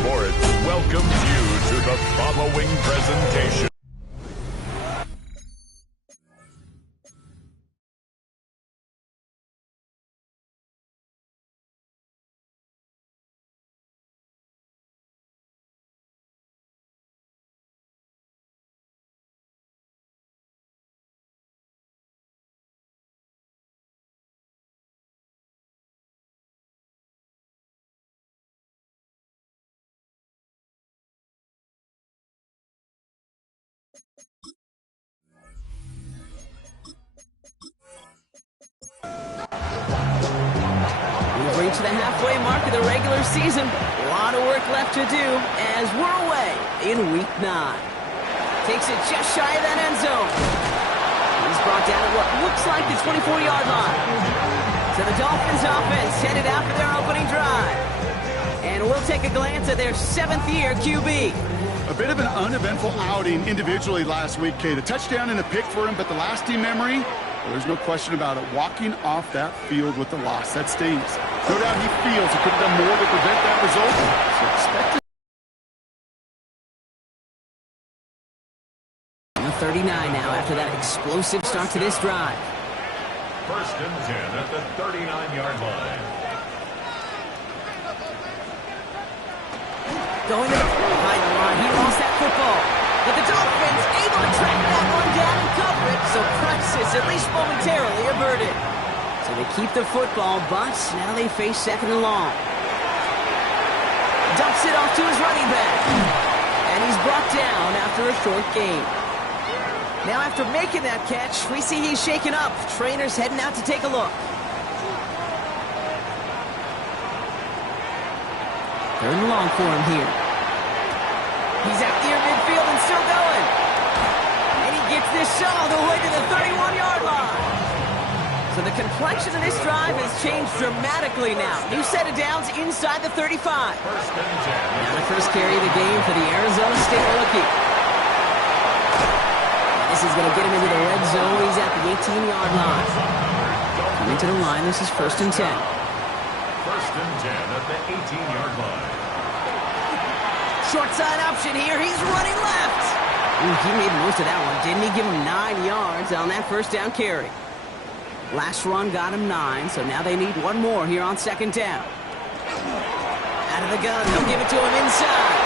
Sports welcomes you to the following presentation. We've reached the halfway mark of the regular season. A lot of work left to do as we're away in Week 9. Takes it just shy of that end zone. He's brought down at what looks like the 24-yard line. So the Dolphins offense headed out for their opening drive. And we'll take a glance at their 7th-year QB. A bit of an uneventful outing individually last week, Kate. A touchdown and a pick for him, but the lasting memory, well, there's no question about it. Walking off that field with the loss, that stings. No doubt he feels he could have done more to prevent that result. So expect it. On the 39 now after that explosive start to this drive. 1st and 10 at the 39-yard line. Going to the behind the line. He lost that football. But the Dolphins able to track that one down and cover it. So crisis, at least momentarily, averted. So they keep the football, but now they face 2nd and long. Dumps it off to his running back. And he's brought down after a short gain. Now after making that catch, we see he's shaken up. Trainer's heading out to take a look. 3rd and long for him here. He's out near midfield and still going. And he gets this shot all the way to the 31-yard line. So the complexion of this drive has changed dramatically now. New set of downs inside the 35. 1st and 10. Now the first carry of the game for the Arizona State rookie. This is going to get him into the red zone. He's at the 18-yard line. Coming to the line, this is 1st and 10. 1st and 10 at the 18-yard line. Short side option here. He's running left. Ooh, he made most of that one, didn't he? Give him 9 yards on that 1st down carry. Last run got him 9, so now they need one more here on 2nd down. Out of the gun, they'll give it to him inside.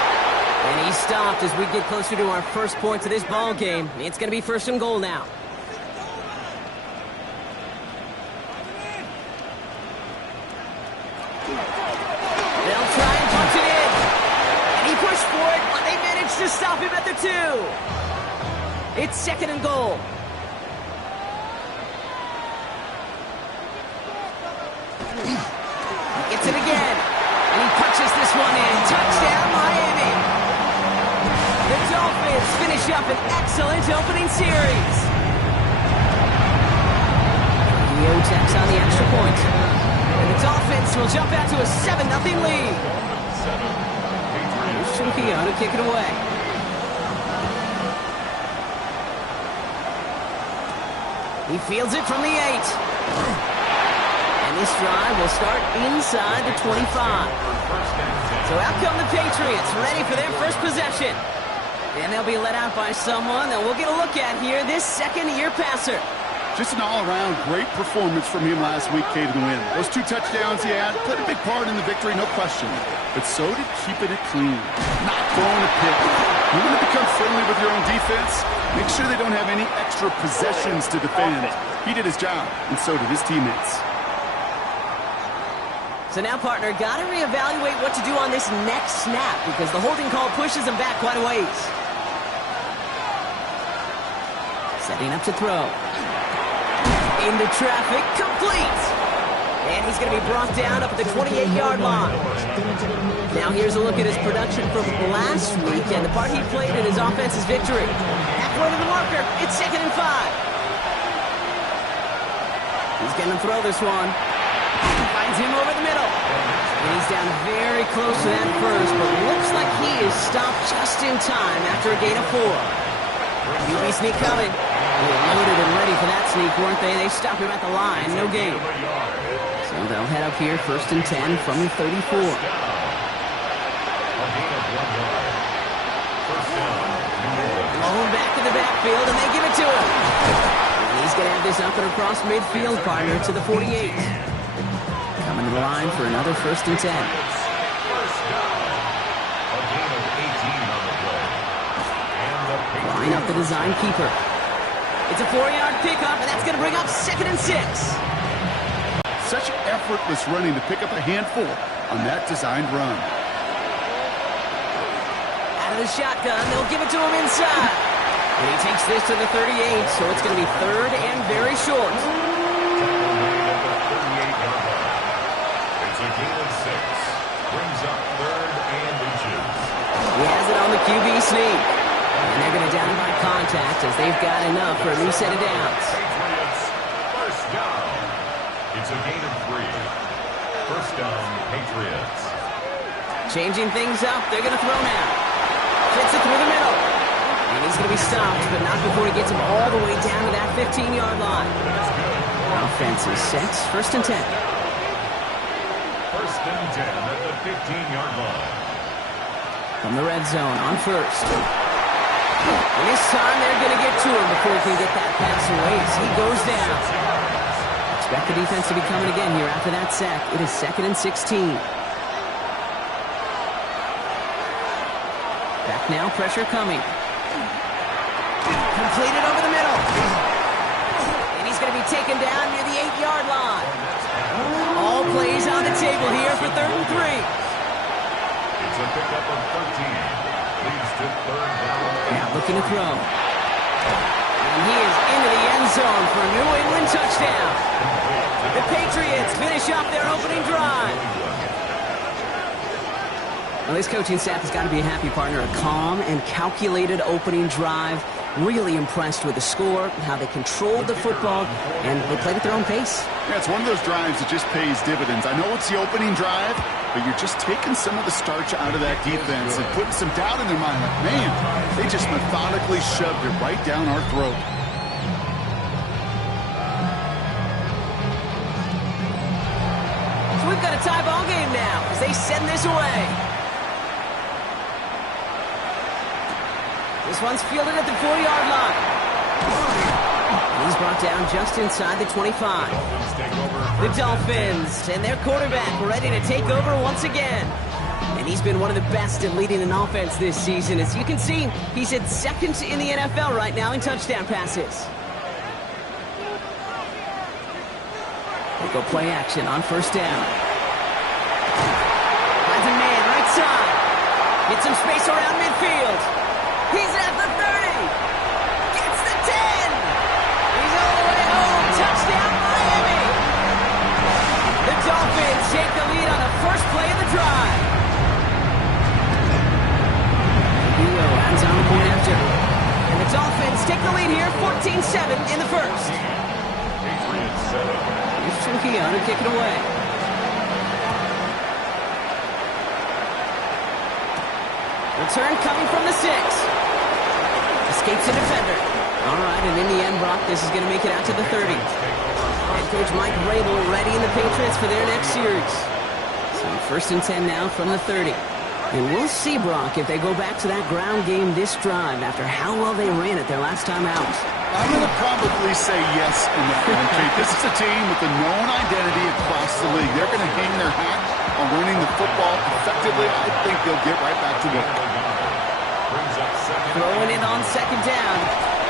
And he stopped as we get closer to our first points of this ball game. It's going to be 1st and goal now. They'll try and punch it in. And he pushed for it, but they managed to stop him at the 2. It's 2nd and goal. He gets it again. And he punches this one in. Touchdown, Miami. The Dolphins finish up an excellent opening series. Leo checks on the extra point. And the Dolphins will jump out to a 7-0 lead. Here's Trujillo to kick it away. He fields it from the 8. And this drive will start inside the 25. So out come the Patriots, ready for their first possession. And they'll be let out by someone that we'll get a look at here, this 2nd-year passer. Just an all-around great performance from him last week, Kate, to win. Those 2 touchdowns he had played a big part in the victory, no question. But so did keeping it clean, not throwing a pick. You want to become friendly with your own defense? Make sure they don't have any extra possessions to defend. He did his job, and so did his teammates. So now, partner, got to reevaluate what to do on this next snap because the holding call pushes him back quite a ways. Setting up to throw. Into traffic, complete! And he's going to be brought down up at the 28-yard line. Now here's a look at his production from last week and the part he played in his offense's victory. Halfway to the marker, it's 2nd and 5. He's going to throw this one. Finds him over the middle. And he's down very close to that first, but looks like he is stopped just in time after a gain of 4. QB sneak coming. They were loaded and ready for that sneak, weren't they? They stop him at the line, no gain. So they'll head up here, 1st and 10 from the 34. Blown back in the backfield, and they give it to him. And he's going to have this up and across midfield, partner, to the 48. Coming to the line for another 1st and 10. Line up the design keeper. It's a 4-yard pickup, and that's going to bring up 2nd and 6. Such effortless running to pick up a handful on that designed run. Out of the shotgun, they'll give it to him inside. And he takes this to the 38, so it's going to be 3rd and very short. It's a gain of 6. Brings up 3rd and inches. He has it on the QB sneak. And they're going to down him by contact as they've got enough for a new set of downs. Patriots, 1st down. It's a gain of 3. 1st down, Patriots. Changing things up, they're going to throw now. Fits it through the middle. And he's going to be stopped, but not before he gets him all the way down to that 15-yard line. Offense is set. 1st and 10. 1st and 10 at the 15-yard line. From the red zone on 1st. And this time they're going to get to him before he can get that pass away as he goes down. Expect the defense to be coming again here after that sack. It is 2nd and 16. Back now, pressure coming. Completed over the middle. And he's going to be taken down near the 8-yard line. All plays on the table here for 3rd and 3. It's a pickup of 13. Leads to 3rd down. Now looking to throw. And he is into the end zone for a New England touchdown. The Patriots finish off their opening drive. Well, this coaching staff has got to be a happy partner. A calm and calculated opening drive. Really impressed with the score, how they controlled the football, and they played at their own pace. Yeah, it's one of those drives that just pays dividends. I know it's the opening drive, but you're just taking some of the starch out of that defense and putting some doubt in their mind. Like, man, they just methodically shoved it right down our throat. So we've got a tie ball game now as they send this away. This one's fielded at the 4-yard line. And he's brought down just inside the 25. The Dolphins and their quarterback ready to take over once again. And he's been one of the best at leading an offense this season. As you can see, he's at 2nd in the NFL right now in touchdown passes. They go play action on 1st down. Finds a man right side. Gets some space around midfield. He's at the 30. Gets the 10. He's all the way home. Touchdown, Miami. The Dolphins take the lead on the first play of the drive. Rio hands on the point after. And the Dolphins take the lead here, 14-7 in the first. Here's Trujillo to kick it away. Return coming from the 6. Escapes the defender. All right, and in the end, Brock, this is going to make it out to the 30. Head coach Mike Vrabel readying the Patriots for their next series. So 1st and 10 now from the 30. And we'll see, Brock, if they go back to that ground game this drive after how well they ran it their last time out. I'm going to probably say yes in that one, Kate. This is a team with a known identity across the league. They're going to hang their hat on running the football effectively. I think they'll get right back to work. Throwing it on 2nd down.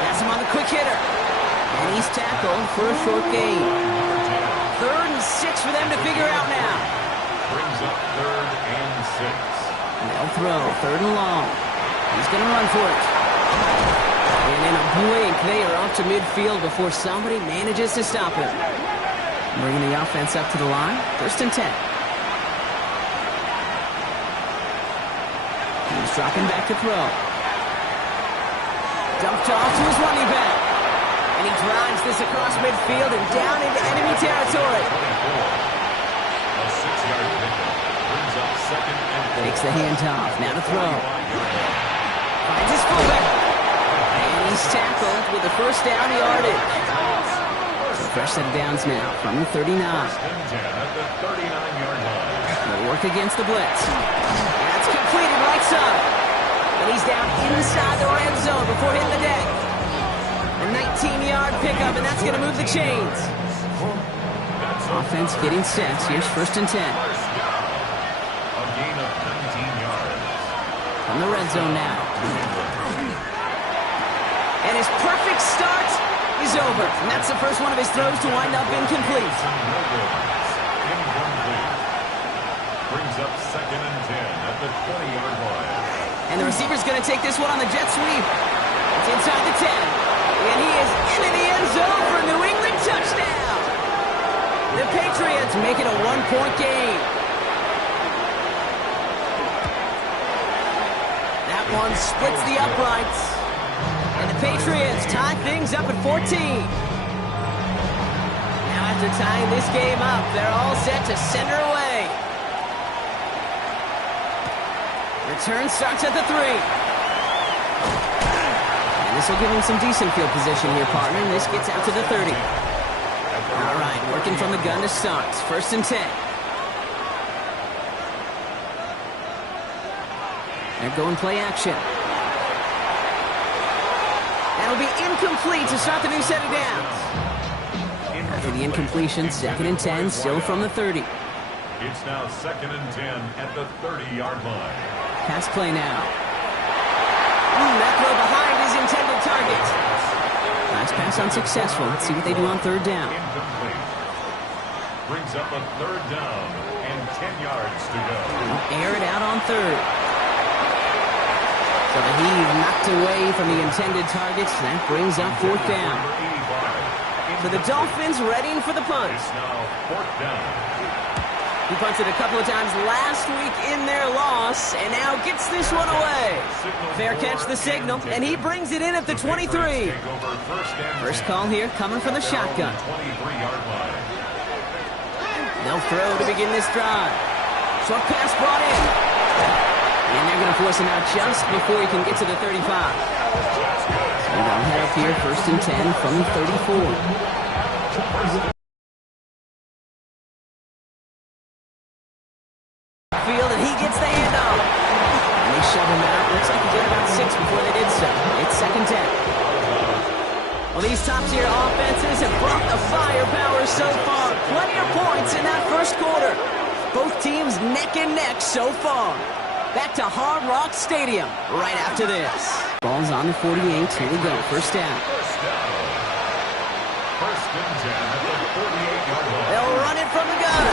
Has him on the quick hitter. And he's tackled for a short gain. 3rd and 6 for them to figure out now. Brings up 3rd and 6. And they'll throw 3rd and long. He's going to run for it. And in a blink, they are off to midfield before somebody manages to stop him. Bringing the offense up to the line. 1st and 10. He's dropping back to throw. Dumped off to his running back. And he drives this across midfield and down into enemy territory. A 6-yard pickup. Brings up 2nd and 4. Takes the handoff. Now to throw. Finds his fullback. And he's tackled with the 1st down yardage. So fresh set of downs now from the 39. 1st and 10 at the 39-yard line. They'll work against the blitz. That's completed right right side. And he's down inside the red zone before hitting the deck. A 19-yard pickup, and that's going to move the chains. Offense getting set. Here's 1st and 10. A gain of 19 yards. From the red zone now. And his perfect start is over. And that's the first one of his throws to wind up incomplete. Incomplete. Brings up 2nd and 10 at the 20-yard line. And the receiver's going to take this one on the jet sweep. It's inside the 10. And he is into the end zone for a New England touchdown. The Patriots make it a 1-point game. That one splits the uprights. And the Patriots tie things up at 14. Now after tying this game up, they're all set to send her away. Return starts at the 3. And this will give him some decent field position here, partner. And this gets out to the 30. All right, working from the gun to start. 1st and 10. They're going play action. That'll be incomplete to start the new set of downs. After the incompletion, 2nd and 10, still from the 30. It's now 2nd and 10 at the 30-yard line. Pass play now. That throw behind his intended target. Last pass unsuccessful. Let's see what they do on 3rd down. Incomplete. Brings up a 3rd down and 10 yards to go. Air it out on 3rd. So the heave knocked away from the intended targets. That brings up 4th down. So the Dolphins readying for the punt. It's now 4th down. He punted a couple of times last week in their loss, and now gets this one away. Fair catch the signal, and he brings it in at the 23. First call here coming from the shotgun. They'll throw to begin this drive. Short pass brought in. And they're going to force him out just before he can get to the 35. So they'll head up here 1st and 10 from the 34. Field, and he gets the handoff. And they shove him out. Looks like he did about 6 before they did so. It's 2nd 10. Well, these top-tier offenses have brought the firepower so far. Plenty of points in that first quarter. Both teams neck and neck so far. Back to Hard Rock Stadium right after this. Ball's on the 48. Here we go. 1st down. 1st and 10 at the 48-yard line. They'll run it from the gun.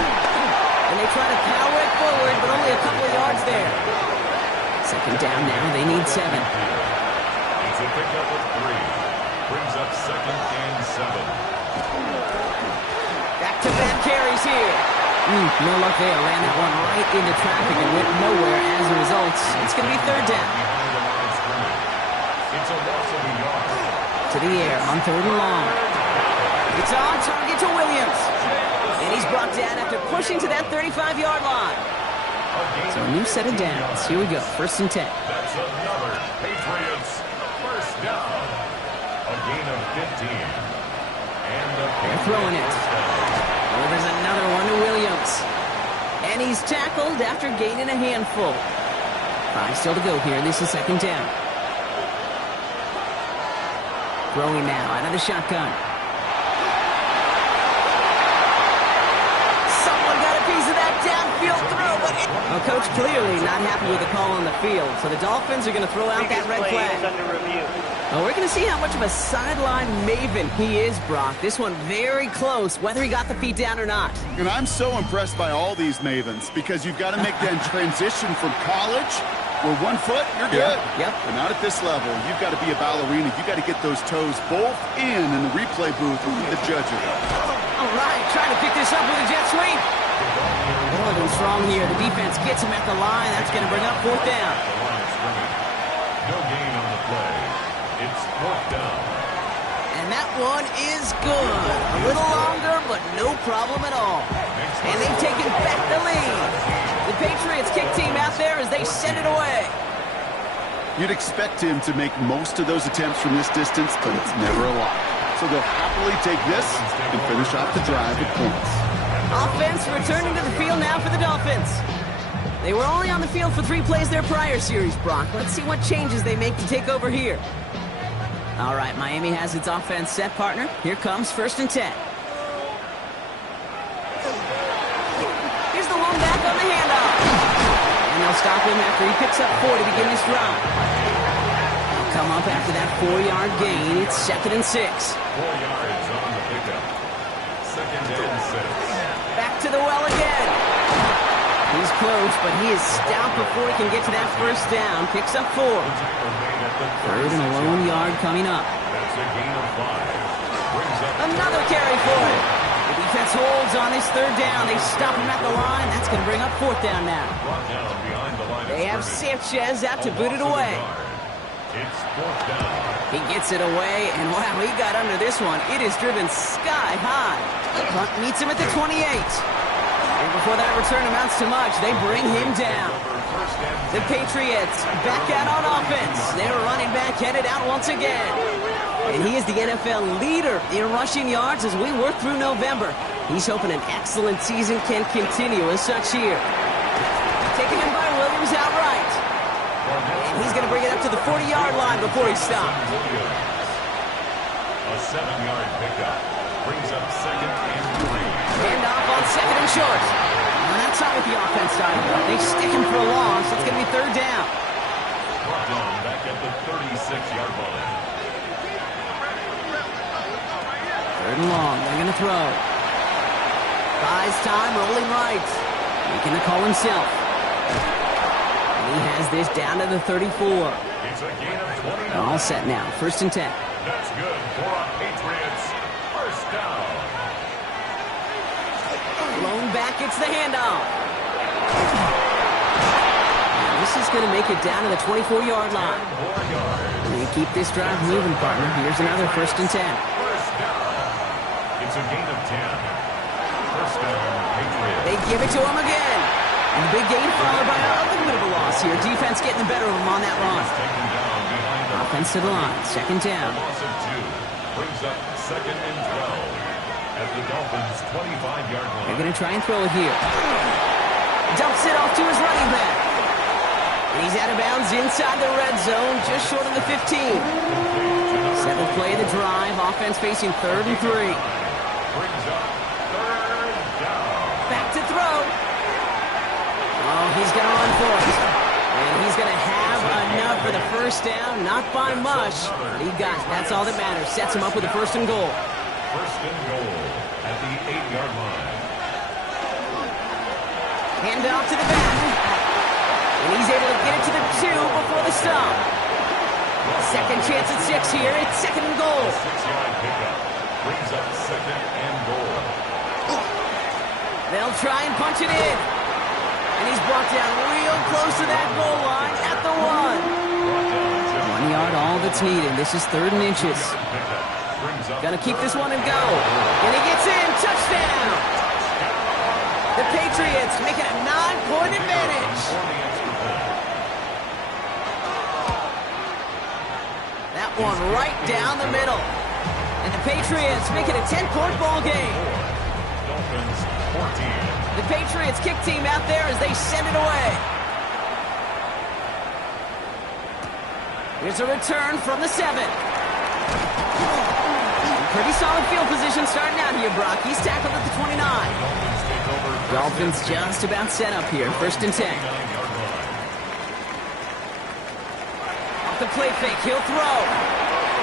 And they try to power it forward, but only a couple of yards there. 2nd down now. They need 7. It's a pickup of 3. Brings up 2nd and 7. Back-to-back carries here. No luck there. Ran that one right into traffic and went nowhere as a result. It's going to be 3rd down. It's a loss of a yard. To the air on 3rd and long. It's on target to Williams. And he's brought down after pushing to that 35-yard line. So a new set of downs. Here we go. 1st and 10. That's another Patriots 1st down. A gain of 15. And the They're throwing it. Oh, there's another one to Williams. And he's tackled after gaining a handful. 5 still to go here. This is 2nd down. Throwing now out of the shotgun. Downfield throw, but well, Coach clearly not happy with the call on the field, so the Dolphins are going to throw out that red flag. Well, we're going to see how much of a sideline maven he is, Brock. This one very close, whether he got the feet down or not. And I'm so impressed by all these mavens because you've got to make that transition from college where 1 foot, you're good. Yep. But not at this level. You've got to be a ballerina. You've got to get those toes both in the replay booth with the judges. All right, trying to pick this up with a jet sweep. Looking strong here. The defense gets him at the line. That's going to bring up 4th down. No gain on the play. It's 4th down. And that one is good. A little longer, but no problem at all. And they've taken back the lead. The Patriots kick team out there as they send it away. You'd expect him to make most of those attempts from this distance, but it's never a lot. So they'll happily take this and finish off the drive with points. Offense returning to the field now for the Dolphins. They were only on the field for 3 plays their prior series, Brock. Let's see what changes they make to take over here. All right, Miami has its offense set, partner. Here comes 1st and 10. Here's the lone back on the handoff. And they'll stop him after he picks up 4 to begin this drive. They'll come up after that 4-yard gain. It's 2nd and 6. 4 yards on the pickup. 2nd and 6. Back to the well again. He's close, but he is stout before he can get to that 1st down. Picks up 4. 3rd and a lone yard coming up. That's a gain of 5. Brings up Another carry for him. The defense holds on this 3rd down. They stop him at the line. That's going to bring up 4th down now. brought down behind the line. They have Sanchez out to boot it away. It's 4th down. He gets it away, and wow, he got under this one. It is driven sky high. Hunt meets him at the 28. And before that return amounts to much, they bring him down. The Patriots back out on offense. Their running back headed out once again. And he is the NFL leader in rushing yards as we work through November. He's hoping an excellent season can continue as such here. Taken in by Williams outright. And he's going to bring it up to the 40-yard line before he stops. A 7-yard pickup. Brings up 2nd and 3. Hand off on 2nd and short. And that's not what the offense started with. They stick him for a loss, so it's going to be 3rd down. Brought down back at the 36-yard line. 3rd and long. They're going to throw. Buys time, rolling right. Making the call himself. And he has this down to the 34. It's a gain of 20. All set now. 1st and 10. That's good for a Patriots. 1st down. Lone back gets the handoff. And this is going to make it down to the 24-yard line. 4 yards. They keep this drive moving, partner. Here's another 1st and 10. 1st down. It's a gain of 10. 1st down, Patriots. They give it to him again. And the big gain followed by a little bit of a loss here. Defense getting the better of him on that run. Taken down behind the Offense to the line. 2nd down. loss of 2. Brings up 2nd and 12. At the Dolphins' 25-yard line. They're going to try and throw it here. Dumps it off to his running back. And he's out of bounds inside the red zone, just short of the 15. 7th play of the drive. Offense facing 3rd and 3. Brings up 3rd down. Back to throw. Oh, he's going to run for it. And he's going to have enough for the 1st down. Not by much. He got it. That's all that matters. Sets him up with a 1st and goal. 1st and goal at the 8-yard line. Hand off to the back. And he's able to get it to the 2 before the stop. 2nd chance at 6 here. It's 2nd and goal. 6-yard pickup. Brings up 2nd and goal. They'll try and punch it in. And he's brought down real close to that goal line at the 1. 1 yard, all that's needed. This is 3rd and inches. Gonna keep this one and go. And he gets in. Touchdown. The Patriots make it a 9-point advantage. That one right down the middle. And the Patriots make it a 10-point ball game. Dolphins 14. The Patriots kick team out there as they send it away. Here's a return from the 7. Pretty solid field position starting out here, Brock. He's tackled at the 29. Dolphins just about set up here. 1st and 10. Off the play fake, he'll throw.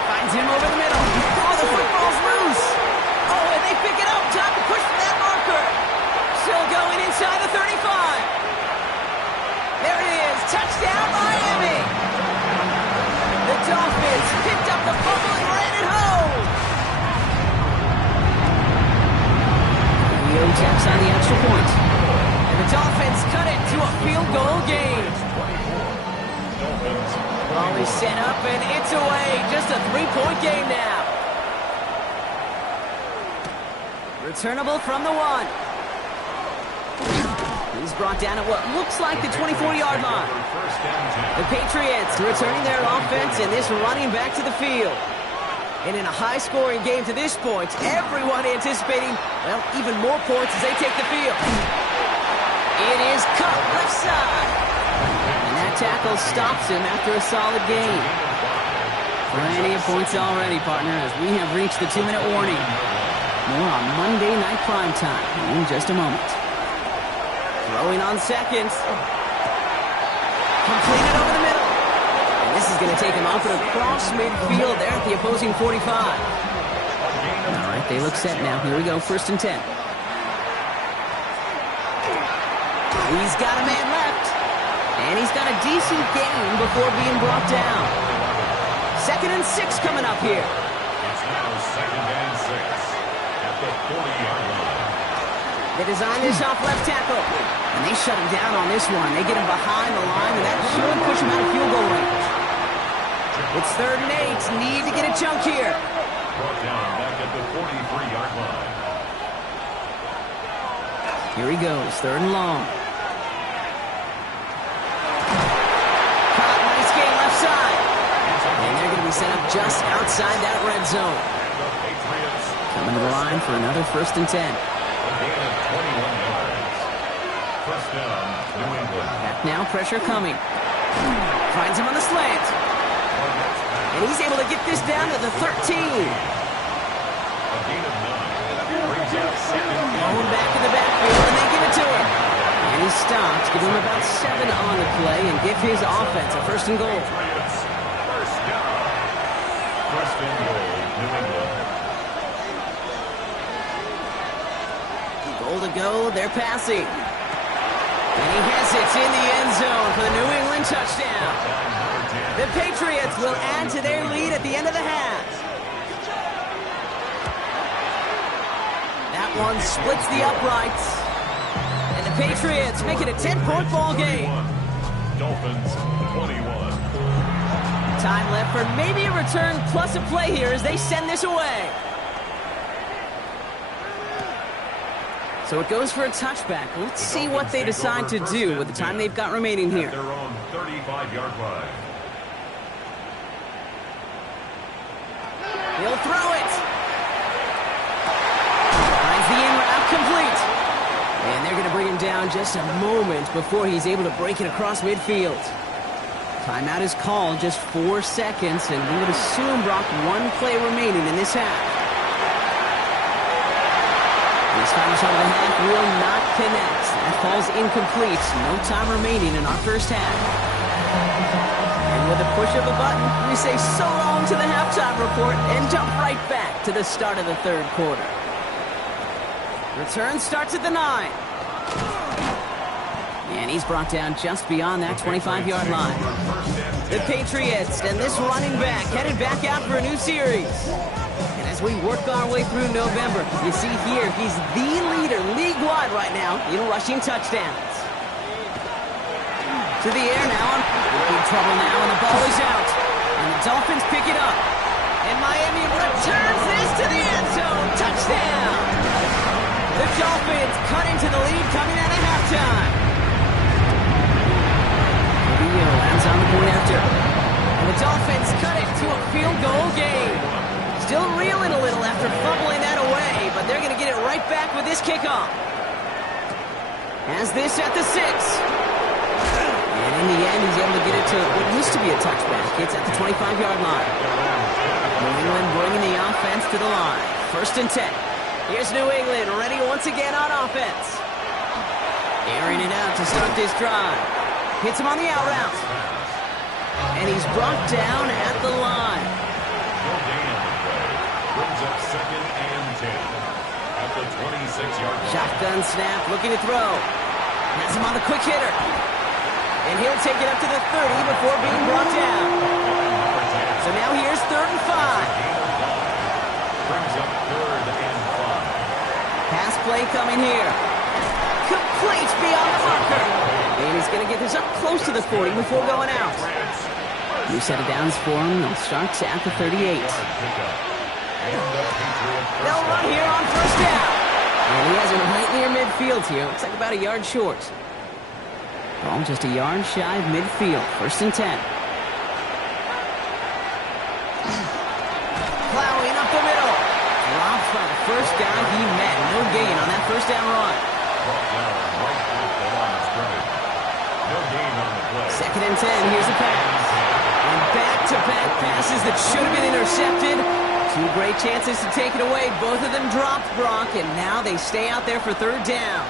Finds him over the middle. Oh, the football's loose. Oh, and they pick it up. Time to push for that marker. Still going inside the 35. There it is. Touchdown, Miami. The Dolphins picked up the fumble and ran it home. Leo taps on the extra point. And the Dolphins cut it to a field goal game. Ball is set up and it's away. Just a 3-point game now. Returnable from the 1. He's brought down at what looks like the 24-yard line. The Patriots returning their offense and this running back to the field. And in a high-scoring game to this point, everyone anticipating, well, even more points as they take the field. It is cut left side. And that tackle stops him after a solid gain. Plenty of points already, partner, as we have reached the 2-minute warning. More on Monday Night Primetime in just a moment. Throwing on seconds. Completed over the middle. And this is going to take him off and across midfield there at the opposing 45. All right, they look set now. Here we go, 1st and 10. He's got a man left. And he's got a decent gain before being brought down. 2nd and 6 coming up here. It's now 2nd and 6 at the 40-yard line. They design this off left tackle. And they shut him down on this one. They get him behind the line, and that should push him out of field goal range. It's 3rd and 8. Need to get a chunk here. Brought down back at the 43-yard line. Here he goes, 3rd and long. Caught, nice gain left side. And they're going to be set up just outside that red zone. The Patriots Coming to the line for another 1st and 10. a gain of 21 yards. 1st down, New England. Back now, pressure coming. Finds him on the slant. And he's able to get this down to the 13. A gain of 9. Brings up 2nd and Going back in the backfield, and they give it to him. And he stops, give him about 7 on the play, and give his offense a 1st and goal. Patriots. 1st down. 1st and goal, New England. Goal to go, they're passing. And he has it in the end zone for the New England touchdown. The Patriots will add to their lead at the end of the half. That one splits the uprights. And the Patriots make it a 10-point ball game. Dolphins 21. Time left for maybe a return plus a play here as they send this away. So it goes for a touchback. Let's see what they decide to do with the time they've got remaining here. At their own 35-yard line. He'll throw it. Finds the in route complete. And they're going to bring him down just a moment before he's able to break it across midfield. Timeout is called, just 4 seconds, and we would assume, Brock, 1 play remaining in this half. This final shot of the half will not connect. That falls incomplete. No time remaining in our first half. And with a push of a button, we say so long to the halftime report and jump right back to the start of the 3rd quarter. Return starts at the 9. And he's brought down just beyond that 25-yard line. The Patriots and this running back headed back out for a new series. And as we work our way through November, you see here he's the leader league-wide right now in rushing touchdowns. To the air now. In trouble now, and the ball is out. And the Dolphins pick it up. And Miami returns this to the end zone. Touchdown! The Dolphins cut into the lead coming out of halftime. Lands on the point after. And the Dolphins cut it to a field goal game. Still reeling a little after fumbling that away, but they're going to get it right back with this kickoff. Has this at the 6. And in the end, he's able to get it to what used to be a touchback. It's at the 25-yard line. New England bringing the offense to the line. 1st and 10. Here's New England ready once again on offense. Airing it out to start this drive. Hits him on the out route. And he's brought down at the line. No gain on the play. Brings up 2nd and 10 at the 26-yard line. Shotgun snap, looking to throw. Has him on the quick hitter. And he'll take it up to the 30 before being brought down. So now here's 3rd and 5. Brings up 3rd and 5. Pass play coming here. Complete beyond the marker. And he's going to get this up close to the 40 before going out. New set of downs for him. They'll start at the 38. They'll run here on 1st down. And he has it right near midfield here. Looks like about a yard short. Ball just a yard shy of midfield. 1st and 10. Plowing up the middle. Drops by the first guy he met. No gain on that 1st down run. Brought down right at the line. play. 2nd and 10. Here's a pass. And back-to-back passes that should have been intercepted. 2 great chances to take it away. Both of them dropped, Brock, and now they stay out there for 3rd down.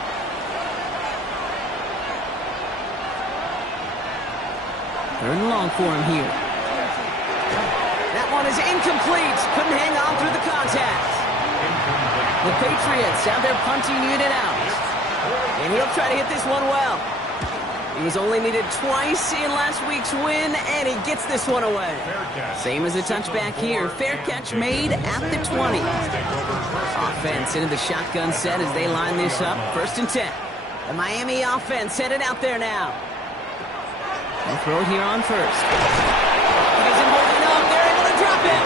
3rd and long for him here. That one is incomplete. Couldn't hang on through the contact. The Patriots have their punting unit out. And he'll try to hit this one well. He was only needed twice in last week's win, and he gets this one away. Same as a touchback here. Fair catch made at the 20. Offense into the shotgun set as they line this up. 1st and 10. The Miami offense headed out there now. They'll throw it here on 1st. He doesn't hold it up. They're able to drop him.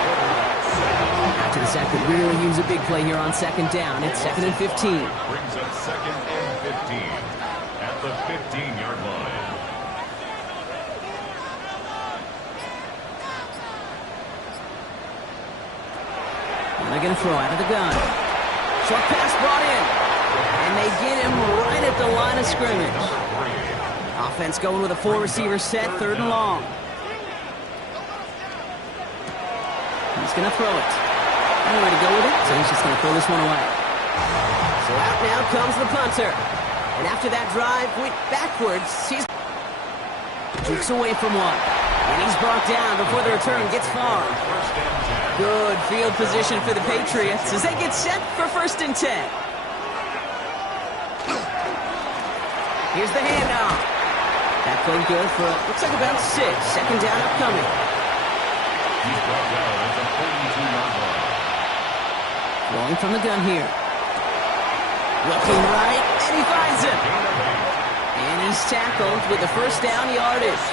After the sack could really use a big play here on 2nd down. It's 2nd and 15. Brings up 2nd and 15 at the 15-yard line. They're going to throw out of the gun. Short pass brought in. And they get him right at the line of scrimmage. Offense going with a 4-receiver set, 3rd and long. He's going to throw it. Nowhere to go with it, so he's just going to throw this one away. So out now comes the punter. And after that drive went backwards, he's jukes away from one. And he's brought down before the return gets far. Good field position for the Patriots as they get set for 1st and 10. Here's the handoff. That played good for, looks like about 6. 2nd down upcoming. He's brought down at the 42-yard line. Rolling from the gun here. Looking right, and he finds him. And he's tackled with the 1st down yardage.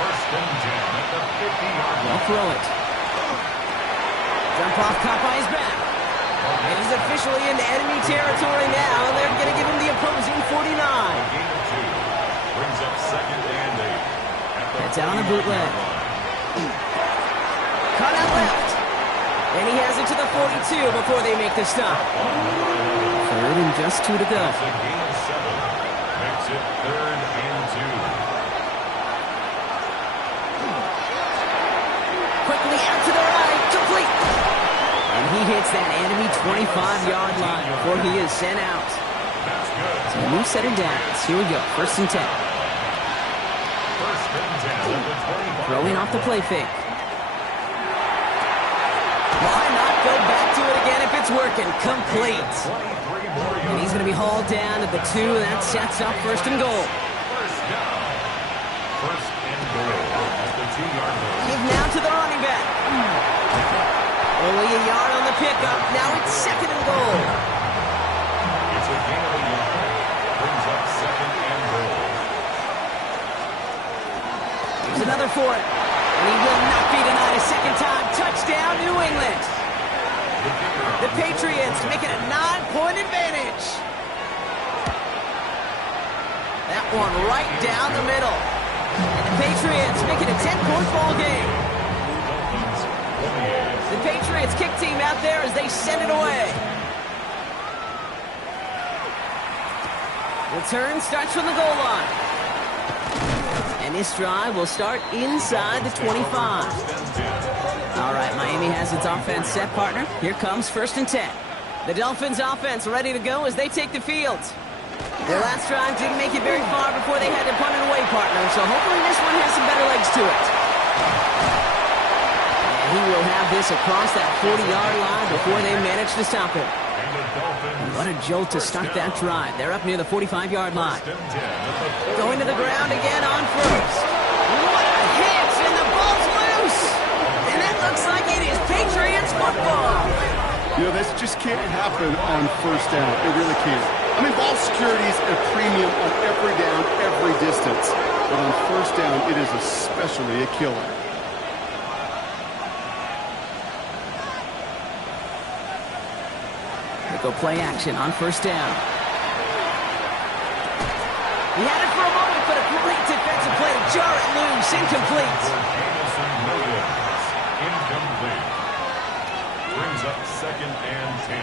1st and 10 at the 50-yard line. They'll throw it. Jump off, caught by his back. And he's officially into enemy territory now. They're going to give him the opposing 49. Gain of 2. Brings up 2nd and 8. That's out on a bootleg. Cut out left. And he has it to the 42 before they make the stop. 3rd and just 2 to go. It's a gain of 7. Makes it 3rd and 2. Quickly out to the right. Complete. And he hits that enemy 25-yard line before he is sent out. That's good. So a new set of downs. Here we go. 1st and 10. 1st and 10 at the 25. Throwing off the play fake. Why not go back to it again if it's working? Complete. 23 more And he's going to be hauled down at the 2. That sets up 1st and goal. 1st down. 1st and goal at the 2-yard line. Give now to the running back. Only a yard on the pickup. Now it's 2nd and goal. It's a gain of 1. Brings up 2nd and goal. Here's another for it. And he will not be denied a 2nd time. Touchdown, New England. The Patriots make it a 9-point advantage. That one right down the middle. And the Patriots make it a 10-point ball game. The Patriots kick team out there as they send it away. Return starts from the goal line. And this drive will start inside the 25. All right, Miami has its offense set, partner. Here comes 1st and 10. The Dolphins offense ready to go as they take the field. Their last drive didn't make it very far before they had to punt it away, partner. So hopefully this one has some better legs to it. And he will have this across that 40-yard line before they manage to stop him. And what a jolt to start that drive. They're up near the 45-yard line. Going to the ground again on 1st. What a hit, and the ball's loose. And that looks like it is Patriots football. You know, this just can't happen on 1st down. It really can't. I mean, ball security is a premium on every down, every distance. But on 1st down, it is especially a killer. They go play action on 1st down. He had it for a moment, but a great defensive play to jar it loose. Incomplete. Incomplete. Brings up 2nd and 10.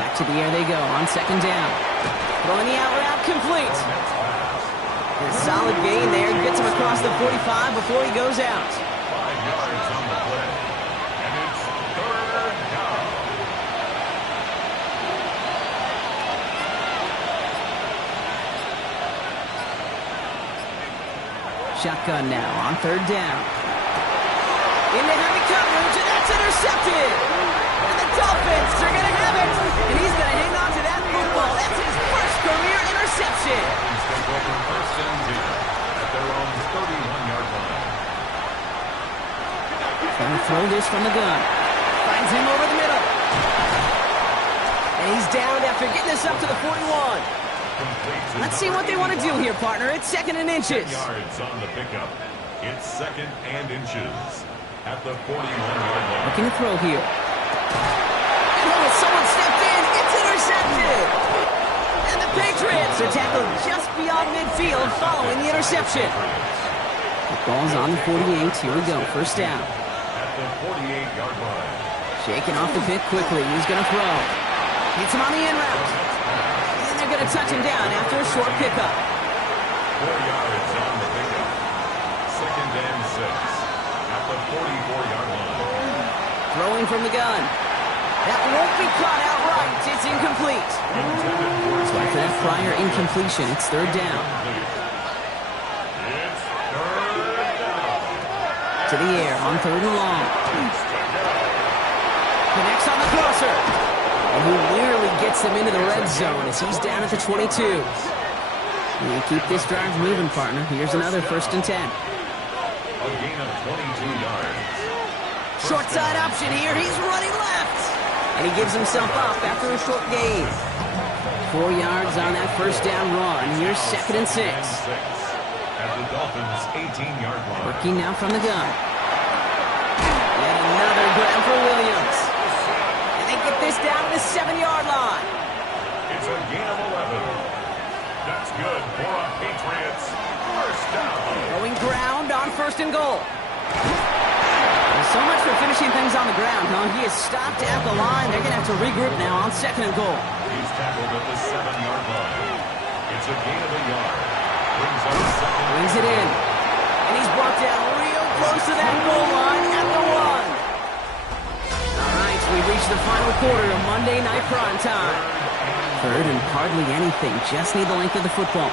Back to the air they go on 2nd down. Throwing the out route complete. incomplete. A solid gain there. Gets him across the 45 before he goes out. 5 yards on the play. And it's third down. Shotgun now on third down. Into heavy coverage, and that's intercepted. And the Dolphins are going to have it. And he's going to hang on to that football. That's his first career interception. Take over first and 10 at their own 31-yard line. Trying to throw this from the gun. Finds him over the middle. And he's down after getting this up to the 41. Let's see what they want to do here, partner. It's second and inches. 10 yards on the pickup. It's second and inches at the 41-yard line. Looking to throw here. Oh, someone stepped in. It's intercepted. And the Patriots are tackled just beyond midfield following the interception. The ball's on the 48. Here we go. First down. At the 48-yard line. Shaking off the pick quickly. He's going to throw. Hits him on the in route. And they're going to touch him down after a short pickup. 4 yards on the pickup. Second and 6 at the 44-yard line. Throwing from the gun. That won't be caught outright. It's incomplete. So after that prior incompletion, it's third down. It's third down. To the air on third and long. Connects on the crosser. And he nearly gets them into the red zone as he's down at the 22. You keep this drive moving, partner. Here's another first and 10. A gain of 22 yards. Short side option here. He's running left. And he gives himself up after a short gain. 4 yards on that first down run. Here's second and 6. At the Dolphins' 18-yard line. Working now from the gun. Yet another grab for Williams. And they get this down to the 7-yard line. It's a gain of 11. That's good for a Patriots first down. Going ground on first and goal. So much for finishing things on the ground, huh? He is stopped at the line. They're going to have to regroup now on second and goal. He's tackled at the 7-yard line. It's a gain of a yard. Brings up second. Brings it in. And he's brought down real close to that goal line at the 1. All right, we reached the final quarter of Monday Night Prime Time. Third and hardly anything. Just need the length of the football.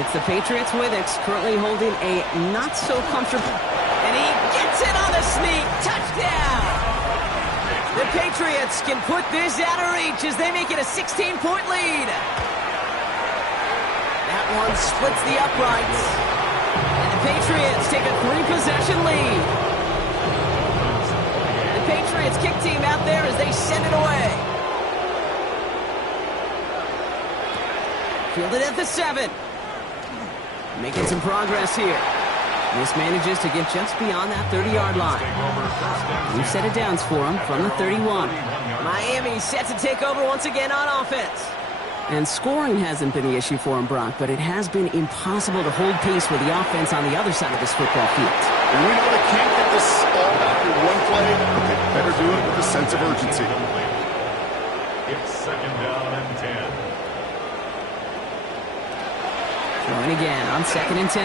It's the Patriots with it, currently holding a not-so-comfortable... And he gets it on the sneak. Touchdown! The Patriots can put this out of reach as they make it a 16-point lead. That one splits the uprights. And the Patriots take a 3-possession lead. The Patriots kick team out there as they send it away. Fielded at the 7. Making some progress here. This manages to get just beyond that 30-yard line. New set of downs for him from the 31. Miami set to take over once again on offense. And scoring hasn't been the issue for him, Brock, but it has been impossible to hold pace with the offense on the other side of this football field. And we know they can't get this all after one play, but they better do it with a sense of urgency. It's second down and 10. Throwing again on second and 10.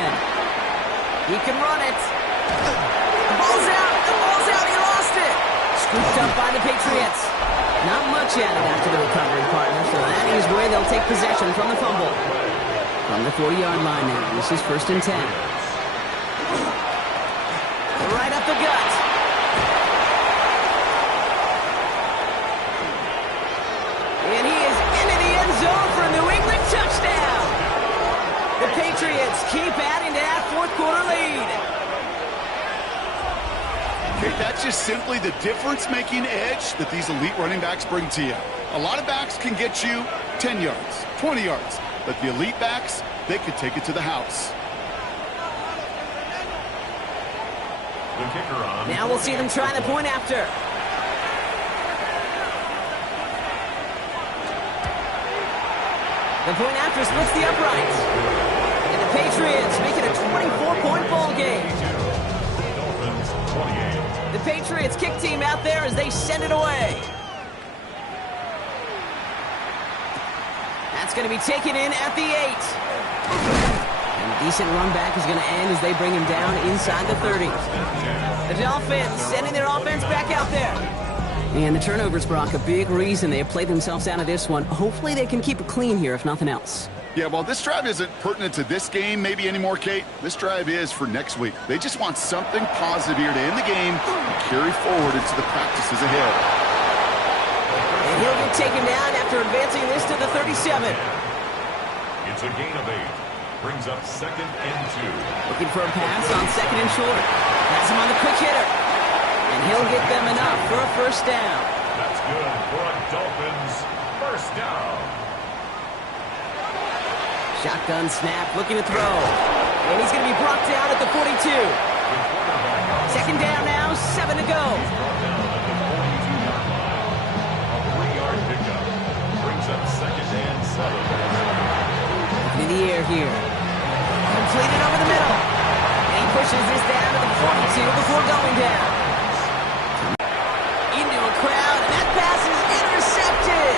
He can run it. The ball's out. The ball's out. He lost it. Scooped up by the Patriots. Not much added after the recovery, partner, so that is where they'll take possession from the fumble. From the 40-yard line now. This is first and 10. Right up the gut. And he is into the end zone for a New England touchdown. The Patriots keep adding to that fourth-quarter lead. Okay, that's just simply the difference-making edge that these elite running backs bring to you. A lot of backs can get you 10 yards, 20 yards, but the elite backs, they could take it to the house. The kicker on. Now we'll see them try the point after. The point after splits the uprights. And the Patriots make it a 24-point ball game. Dolphins 28. The Patriots kick team out there as they send it away. That's going to be taken in at the 8. Decent run back is going to end as they bring him down inside the 30. The Dolphins sending their offense back out there. And the turnovers, Brock, a big reason they have played themselves out of this one. Hopefully they can keep it clean here, if nothing else. Yeah, well, this drive isn't pertinent to this game maybe anymore, Kate. This drive is for next week. They just want something positive here to end the game and carry forward into the practices ahead. And he'll get taken down after advancing this to the 37. It's a gain of 8. Brings up 2nd and 2. Looking for a pass on 2nd and short. Has him on the quick hitter. And he'll get them enough for a first down. That's good for a Dolphins first down. Shotgun snap, looking to throw. And he's going to be brought down at the 42. 2nd down now, 7 to go. Brought down at the 42-yard line. A 3-yard pickup. Brings up 2nd and 7. In the air here. Completed over the middle. And he pushes this down to the 42 before going down. Into a crowd, and that pass is intercepted.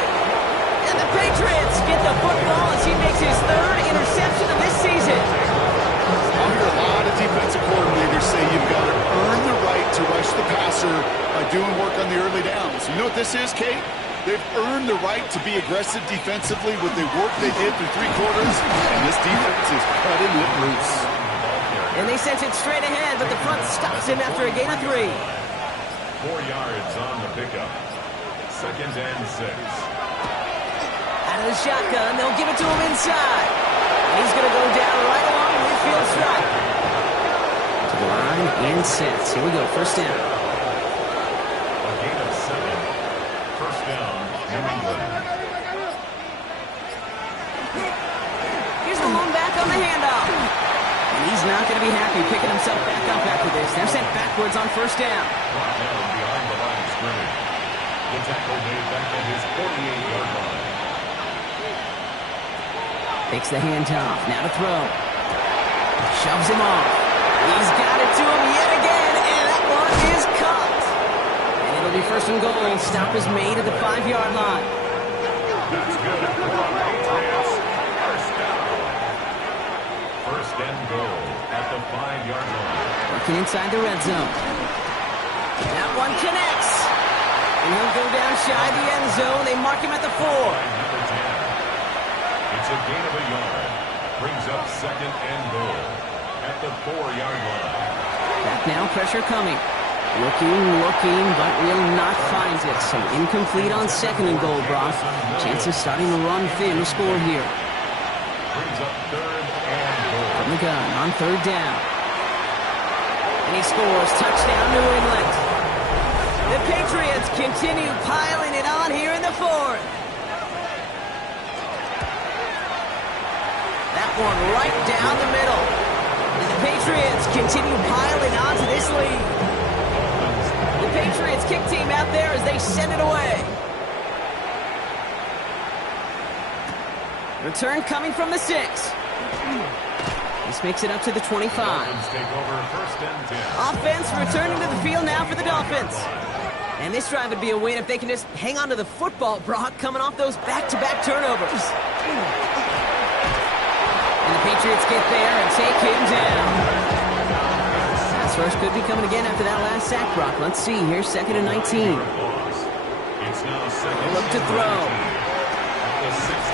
And the Patriots get the football as he makes his 3rd interception of this season. I'll hear a lot of defensive coordinators say you've got to earn the right to rush the passer by doing work on the early downs. You know what this is, Kate? They've earned the right to be aggressive defensively with the work they did through 3 quarters, and this defense is cutting it loose. And they sent it straight ahead, but the front stops him after a gain of 3. 4 yards on the pickup. 2nd and 6. Out of the shotgun, they'll give it to him inside. And he's going to go down right along the midfield stripe. To the line and sets. Here we go, first down. A gain of 7. First down, New England. Here's the lone back on the handoff. And he's not going to be happy picking himself back up after this. They're sent backwards on first down. Brought down behind the line of scrimmage. The tackle made back at his 48-yard line. Takes the handoff. Now to throw. Shoves him off. He's got it to him yet again, and that one is caught. And it'll be first and goal. Stop is made at the 5-yard line. That's good for the Patriots. First down. First and goal at the 5-yard line. Working inside the red zone. That one connects. And he'll go down shy of the end zone. They mark him at the 4. Number 10. It's a gain of a yard. Brings up 2nd and goal at the 4-yard line. Back now, pressure coming. Looking, but will not find it. So incomplete on 2nd and goal, Brock. Chances starting to run thin to score here. Brings up 3rd and goal. From the gun on 3rd down. And he scores. Touchdown, New England. The Patriots continue piling it on here in the 4th. That one right down the middle. And the Patriots continue piling on to this lead. The Patriots kick team out there as they send it away. Return coming from the 6. This makes it up to the 25. Dolphins take over 1st and 10. Offense returning to the field now for the Dolphins. And this drive would be a win if they can just hang on to the football, Brock, coming off those back-to-back turnovers. And the Patriots get there and take him down. Pass rush could be coming again after that last sack, Brock. Let's see here, 2nd and 19. It's now 2nd. Look to throw.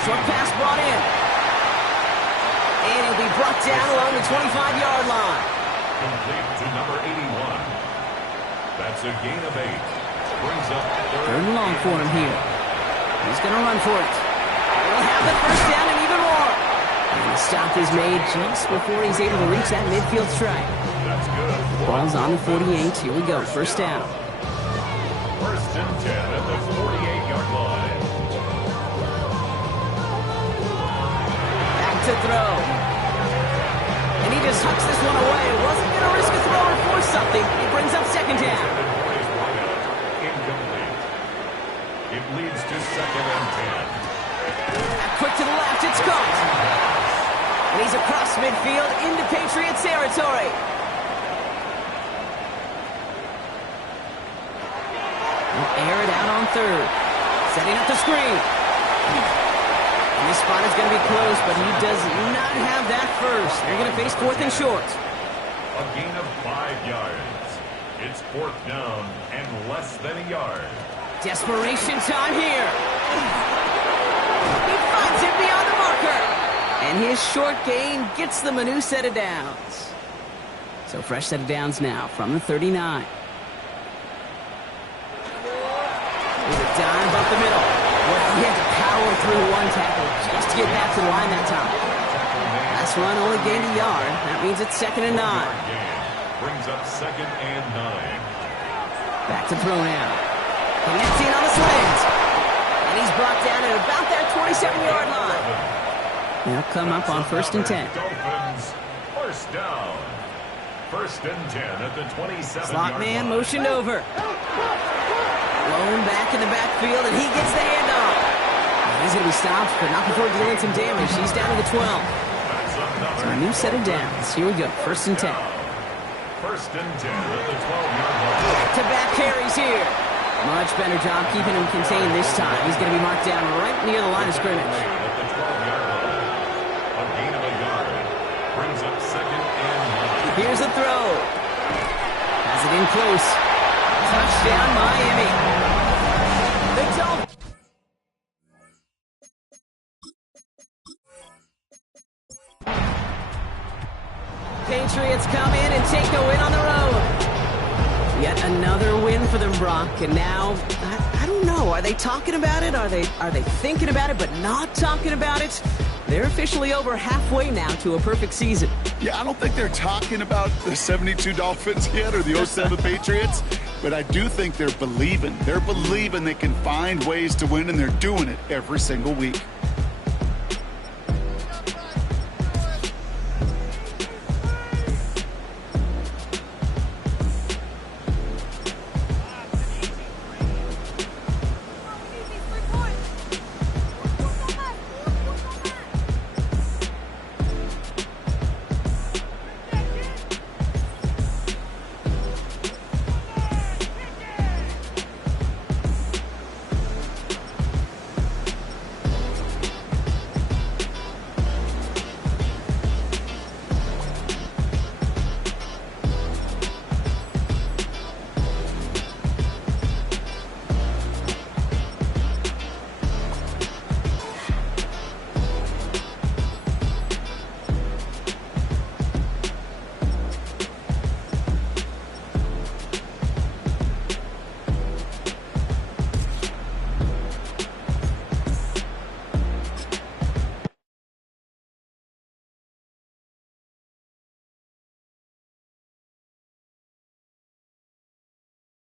Short pass brought in. And he'll be brought down along the 25-yard line. Complete to number 81. That's a gain of 8. Brings up 3rd and long for him here. He's going to run for it. He'll have the first down and even more. And the stop is made just before he's able to reach that midfield stripe. That's good. Ball's on the 48. Here we go. First down. 1st and 10 at the 48-yard line. Back to throw. And he just hucks this one away. Wasn't going to risk a throw or force something. He brings up 2nd down. Incomplete. It leads to 2nd and 10. Quick to the left. It's caught. And he's across midfield into Patriots territory. They'll air it out on 3rd. Setting up the screen. And This spot is going to be close, but he does not have that first. They're going to face 4th and short. A gain of 5 yards. It's 4th down and less than a yard. Desperation time here. He finds it beyond the marker. And his short gain gets them a new set of downs. So fresh set of downs now from the 39. With a dive up the middle. Well, he had to power through one tackle just to get back to the line that time. Last run only gained a yard. That means it's 2nd and 9. Brings up 2nd and 9. Back to throw now. Connecting on the slant. And he's brought down at about that 27-yard line. They'll come up on 1st and 10. Dolphins, 1st down. 1st and 10 at the 27-yard line. Slot man motioned over. Blown back in the backfield, and he gets the handoff. He's going to be stopped, but not before dealing some damage. He's down to the 12. So a new set of downs. Here we go, 1st and 10. 1st and 10 at the 12-yard line. Back-to-back carries here. Much better job keeping him contained this time. He's going to be marked down right near the line of scrimmage. At the 12-yard line. A gain of a yard. Brings up 2nd and 9. Here's the throw. Has it in close. Touchdown, Miami. The Dolphins. Patriots come in and take the win on the road. Yet another win for them, Brock. And now, I don't know. Are they talking about it? Are they thinking about it but not talking about it? They're officially over halfway now to a perfect season. Yeah, I don't think they're talking about the 72 Dolphins yet or the 07 Patriots, but I do think they're believing. They're believing they can find ways to win, and they're doing it every single week.